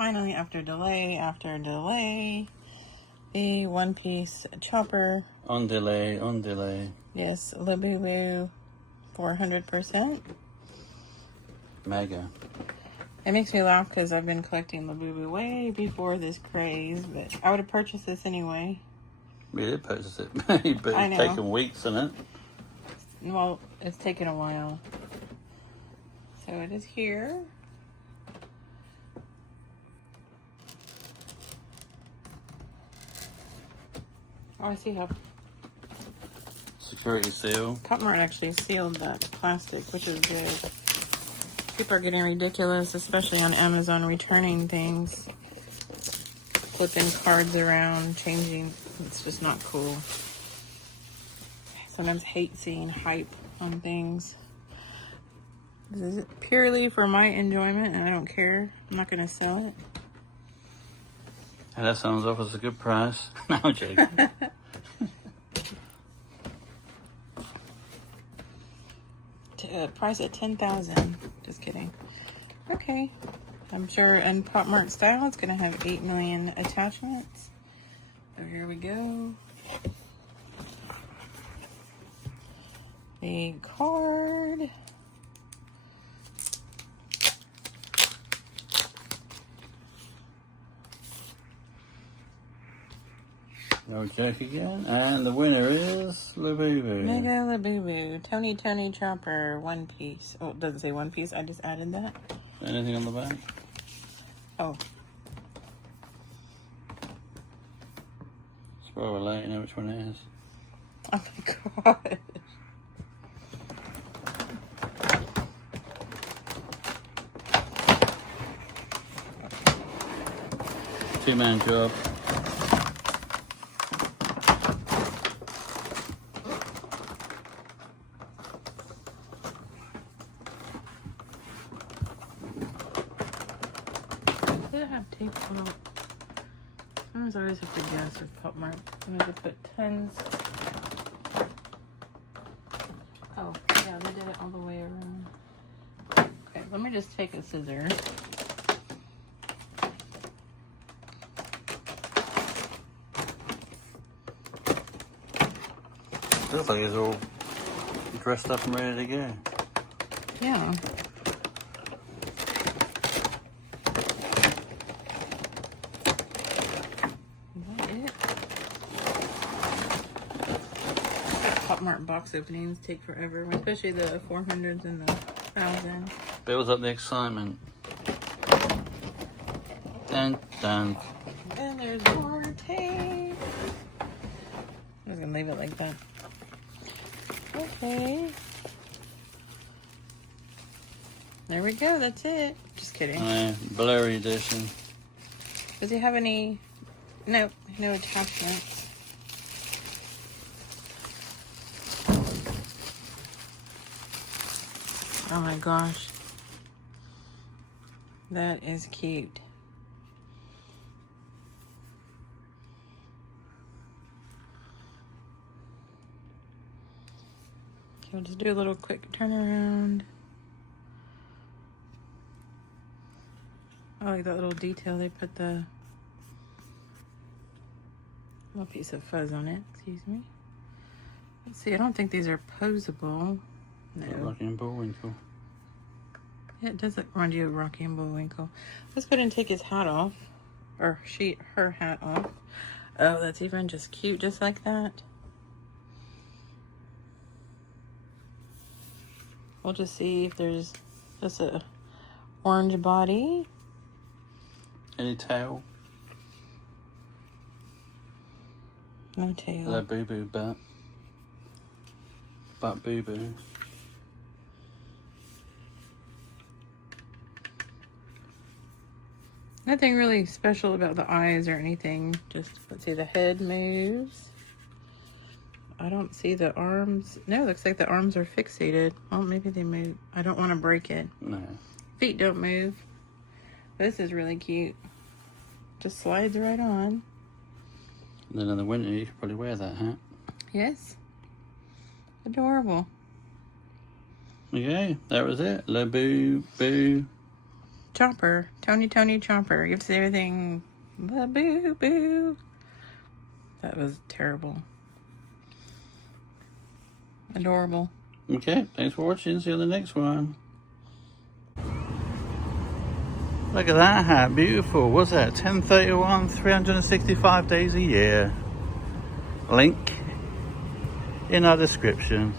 finally, after delay, the one-piece chopper. On delay. Yes, Labubu, 400%. Mega. It makes me laugh because I've been collecting Labubu way before this craze, but I would have purchased this anyway. We did purchase it, but I it's know. taken weeks, isn't it? Well, it's taken a while. So it is here. Oh, I see how Security seal. Cutmart actually sealed that plastic, which is good. People are getting ridiculous, especially on Amazon, returning things, flipping cards around, changing. It's just not cool. Sometimes hate seeing hype on things. This is purely for my enjoyment, and I don't care. I'm not going to sell it. And that sounds off as a good price. No, I'm joking. Price at $10,000. Just kidding. Okay. I'm sure in Pop Mart style, it's going to have 8 million attachments. So here we go. The card. No joke again. And the winner is Labubu. Mega Labubu. Tony Chopper. One piece. Oh, it doesn't say one piece. I just added that. Anything on the back? Oh. Scroll away, you know which one it is. Oh my god. Two-man job. Did it have tape on it? Sometimes I always have to guess with Pop Mart. I'm going to put tens. Oh, yeah, they did it all the way around. Okay, let me just take a scissor. Looks like it's all dressed up and ready to go. Yeah. Pop Mart box openings take forever, especially the 400s and the 1000s. Builds up the excitement. Dun dun. And there's more tape. I'm just gonna leave it like that. Okay. There we go, that's it. Just kidding. Blurry edition. Does he have any? No attachments. Oh my gosh. That is cute. Okay, we'll just do a little quick turnaround. I like that little detail. They put the little piece of fuzz on it. Excuse me. Let's see. I don't think these are posable. No. Rocky and Bullwinkle. Yeah, it does remind you of Rocky and Bullwinkle. Let's go ahead and take his hat off. Or her hat off. Oh, that's even just cute, just like that. We'll just see if there's just a orange body. Any tail? No tail. Labubu butt. Butt boo boo. Nothing really special about the eyes or anything. Just, let's see, the head moves. I don't see the arms. No, it looks like the arms are fixated. Well, maybe they move. I don't want to break it. No. Feet don't move. This is really cute. Just slides right on. And then in the winter, you could probably wear that hat. Yes. Adorable. Okay, that was it. Labubu. Chomper. Tony Chomper. You have to say everything. Labubu. That was terrible. Adorable. Okay, thanks for watching. See you on the next one. Look at that hat, beautiful. What's that? 1031, 365 days a year. Link in our description.